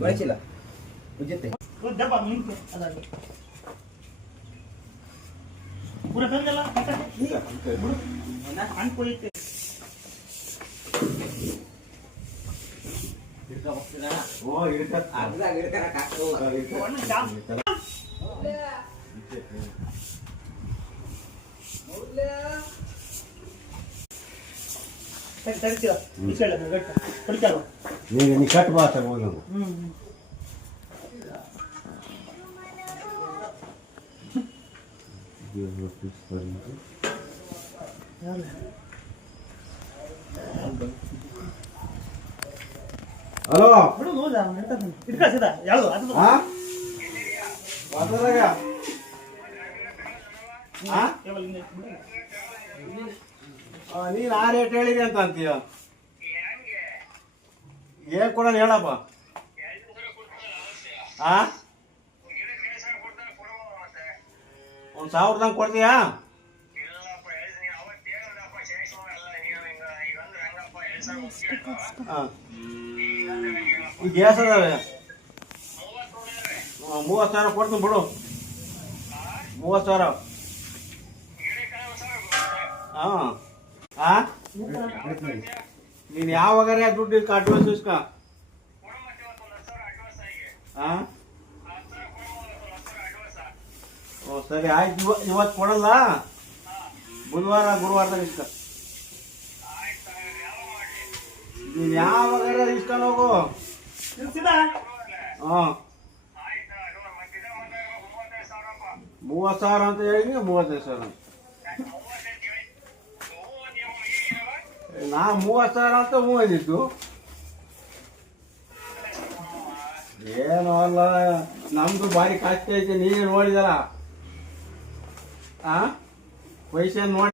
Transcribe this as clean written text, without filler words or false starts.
ಬಳಸಿಲ್ಲ पूरा कर देला अनकोळीते इरका बघते ना हो इरका आगदा इरका टाकतो पण काम तडका इकडे गट्टा तडका ನೀನು ಕಟ್ ಬಾತ ಹೋಗು ಹಲೋ ಬಿಡು ನೋಡ ಇಟ್ಕ ಸೀದಾ ಯಾವುದು ಅದು ಹಾ ವಾತರಾಗ ಹಾ ಕೇವಲ ನೀನು ಆ ರೇಟ್ ಹೇಳಿದೆ ಅಂತ ಅಂತೀಯ ಏನು ಕೊಡೋಣ ಹೇಳಪ್ಪ ಆ 1,000 ಕೊಡ್ತೀಯಾ ಈಗ ಗ್ಯಾಸ್ ಅದಾವೆ 30,000 ಕೊಡ್ತೀನಿ ಬಿಡು 30,000 ಹಾಂ ಹಾಂ ನೀನು ಯಾವಾಗಾರ ದುಡ್ಡು ಅಡ್ವಾನ್ಸ್ ಇಸ್ಕ ಹಾಂ ಓ ಸರಿ ಆಯ್ತು ಇವತ್ತು ಕೊಡಲ್ಲ ಬುಧವಾರ ಗುರುವಾರದಾಗ ಇಸ್ಕ ನೀನು ಯಾವಾಗಾರ ಇಸ್ಕೊಂಡು ಹೋಗು ಸೀದಾ ಹಾಂ 30,000 ಅಂತ ಹೇಳಿ 35,000 ನಾ 30,000 ಅಂತ ಹ್ಞೂ ಅಂದಿದ್ದು ಏನು ಅಲ್ಲ ನಮ್ದು ಭಾರಿ ಕಷ್ಟ ಐತೆ ನೀನು ನೋಡಿದಲ್ಲ ಆ ಪೈಸೆ ನೋಡಿ